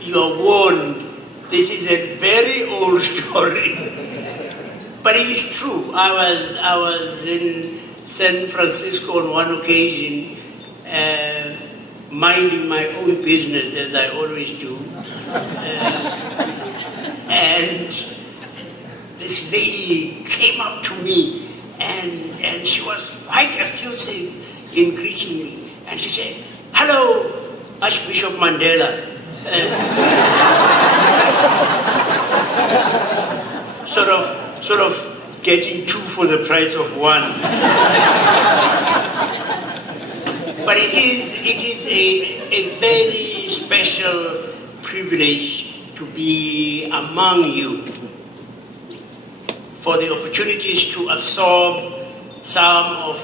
you are warned. This is a very old story, but it is true. I was in San Francisco on one occasion, minding my own business as I always do, and this lady came up to me, and she was quite effusive in greeting me, and she said, "Hello, Archbishop Mandela." Sort of getting two for the price of one. But it is a very special privilege to be among you, for the opportunities to absorb some of